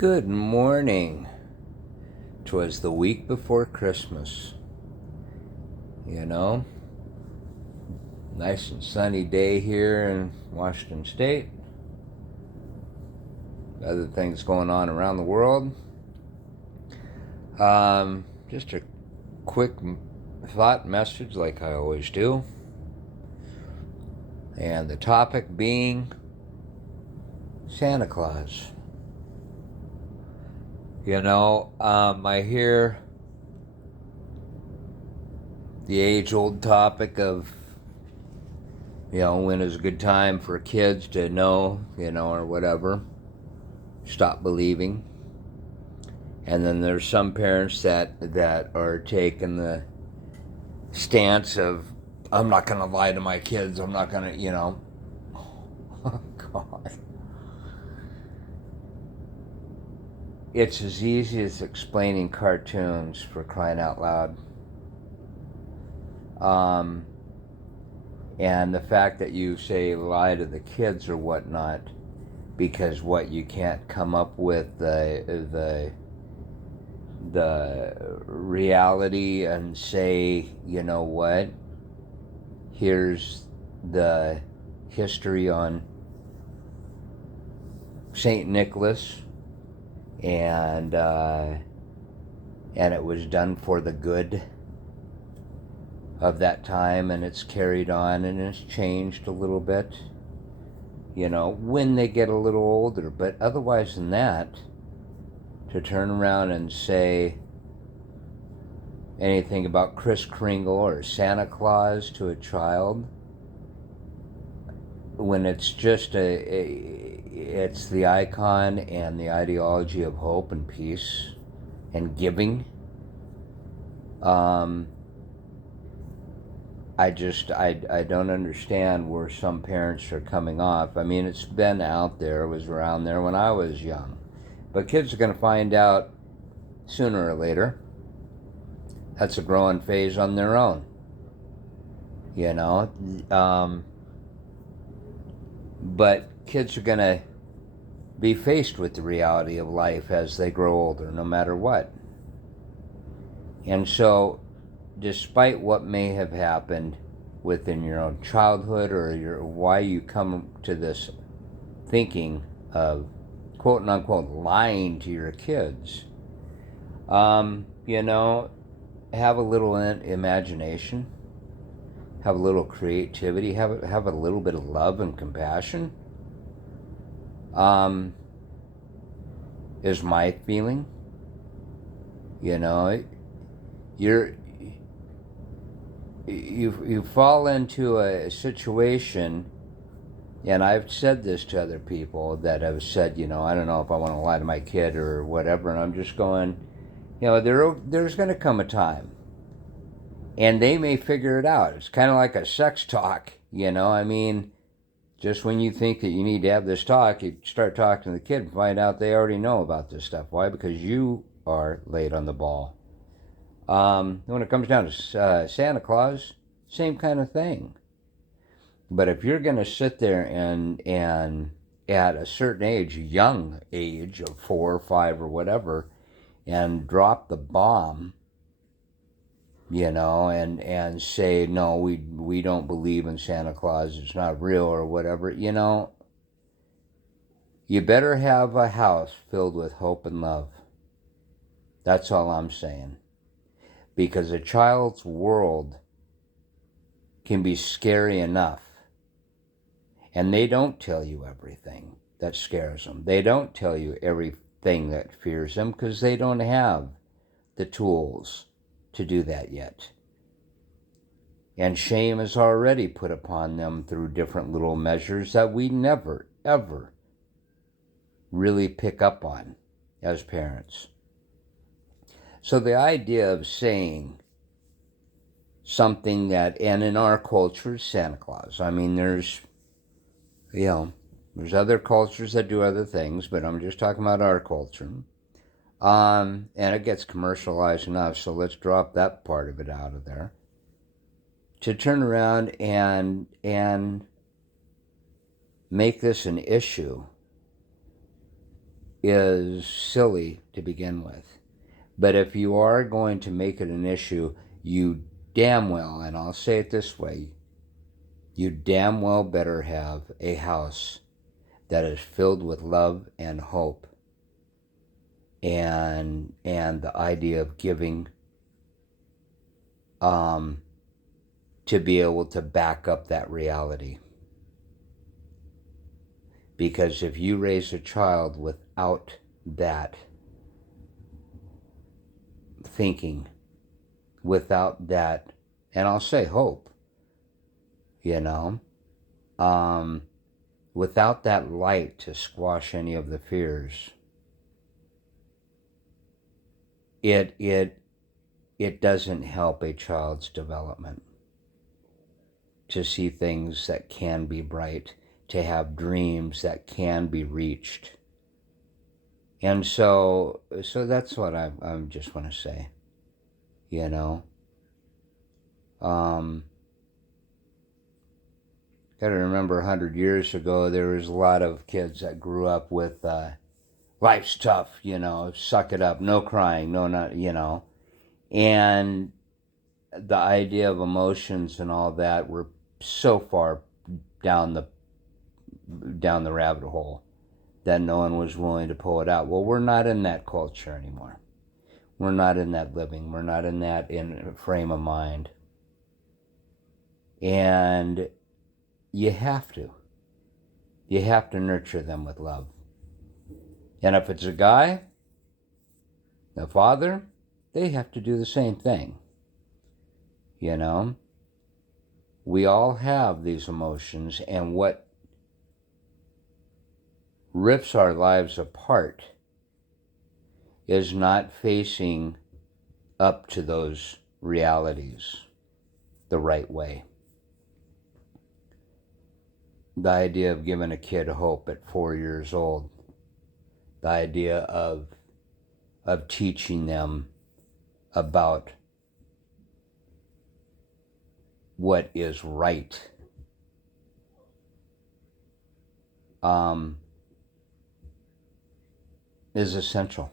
Good morning. 'Twas the week before Christmas. You know, nice and sunny day here in Washington State. Other things going on around the world. Just a quick thought message, like I always do. And the topic being Santa Claus. I hear the age-old topic of, when is a good time for kids to know, or whatever, stop believing. And then there's some parents that are taking the stance of, I'm not going to lie to my kids. I'm not going to, Oh, God. It's as easy as explaining cartoons, for crying out loud. And the fact that you say lie to the kids or whatnot, because you can't come up with the reality and say, you know what, here's the history on Saint Nicholas, and it was done for the good of that time, and it's carried on and it's changed a little bit, when they get a little older. But otherwise than that, to turn around and say anything about Kris Kringle or Santa Claus to a child, when it's just it's the icon and the ideology of hope and peace and giving. I don't understand where some parents are coming off. I mean, it's been out there. It was around there when I was young. But kids are going to find out sooner or later. That's a growing phase on their own. But kids are going to be faced with the reality of life as they grow older, no matter what. And so, despite what may have happened within your own childhood or why you come to this thinking of quote unquote lying to your kids, have a little imagination, have a little creativity, have a little bit of love and compassion, is my feeling. You fall into a situation, and I've said this to other people that have said, I don't know if I want to lie to my kid or whatever, and I'm just going, there's going to come a time, and they may figure it out. It's kind of like a sex talk, I mean, just when you think that you need to have this talk, you start talking to the kid and find out they already know about this stuff. Why? Because you are late on the ball. When it comes down to Santa Claus, same kind of thing. But if you're going to sit there and at a certain age, young age of 4 or 5 or whatever, and drop the bomb, and say, no, we don't believe in Santa Claus, it's not real or whatever, you better have a house filled with hope and love. That's all I'm saying. Because a child's world can be scary enough. And they don't tell you everything that scares them. They don't tell you everything that fears them because they don't have the tools to do that yet. And shame is already put upon them through different little measures that we never, ever really pick up on as parents. So the idea of saying something that, and in our culture, Santa Claus. I mean, there's other cultures that do other things, but I'm just talking about our culture. And it gets commercialized enough, so let's drop that part of it out of there. To turn around and make this an issue is silly to begin with. But if you are going to make it an issue, you damn well, and I'll say it this way, you damn well better have a house that is filled with love and hope and the idea of giving, to be able to back up that reality. Because if you raise a child without that thinking, without that, and I'll say hope, you know, without that light to squash any of the fears, it doesn't help a child's development to see things that can be bright, to have dreams that can be reached. And so that's what I just want to say, you know. Gotta remember 100 years ago, there was a lot of kids that grew up with life's tough, you know, suck it up, no crying, no, not, you know. And the idea of emotions and all that were so far down the rabbit hole that no one was willing to pull it out. Well, we're not in that culture anymore. We're not in that living. We're not in that frame of mind. And you have to nurture them with love. And if it's a guy, a father, they have to do the same thing. You know, we all have these emotions, and what rips our lives apart is not facing up to those realities the right way. The idea of giving a kid hope at 4 years old, the idea of teaching them about what is right, is essential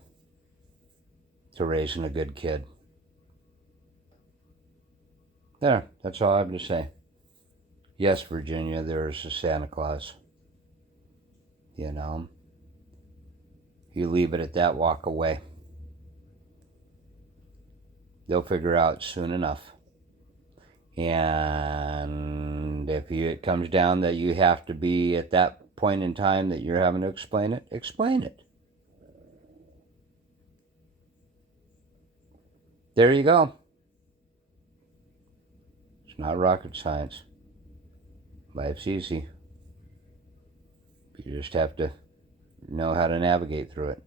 to raising a good kid. There, that's all I have to say. Yes, Virginia, there is a Santa Claus. You know, you leave it at that, walk away. They'll figure out soon enough. And if it comes down that you have to be at that point in time that you're having to explain it, explain it. There you go. It's not rocket science. Life's easy. You just have to know how to navigate through it.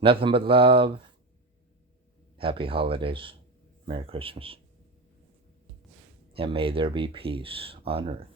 Nothing but love. Happy holidays. Merry Christmas. And may there be peace on earth.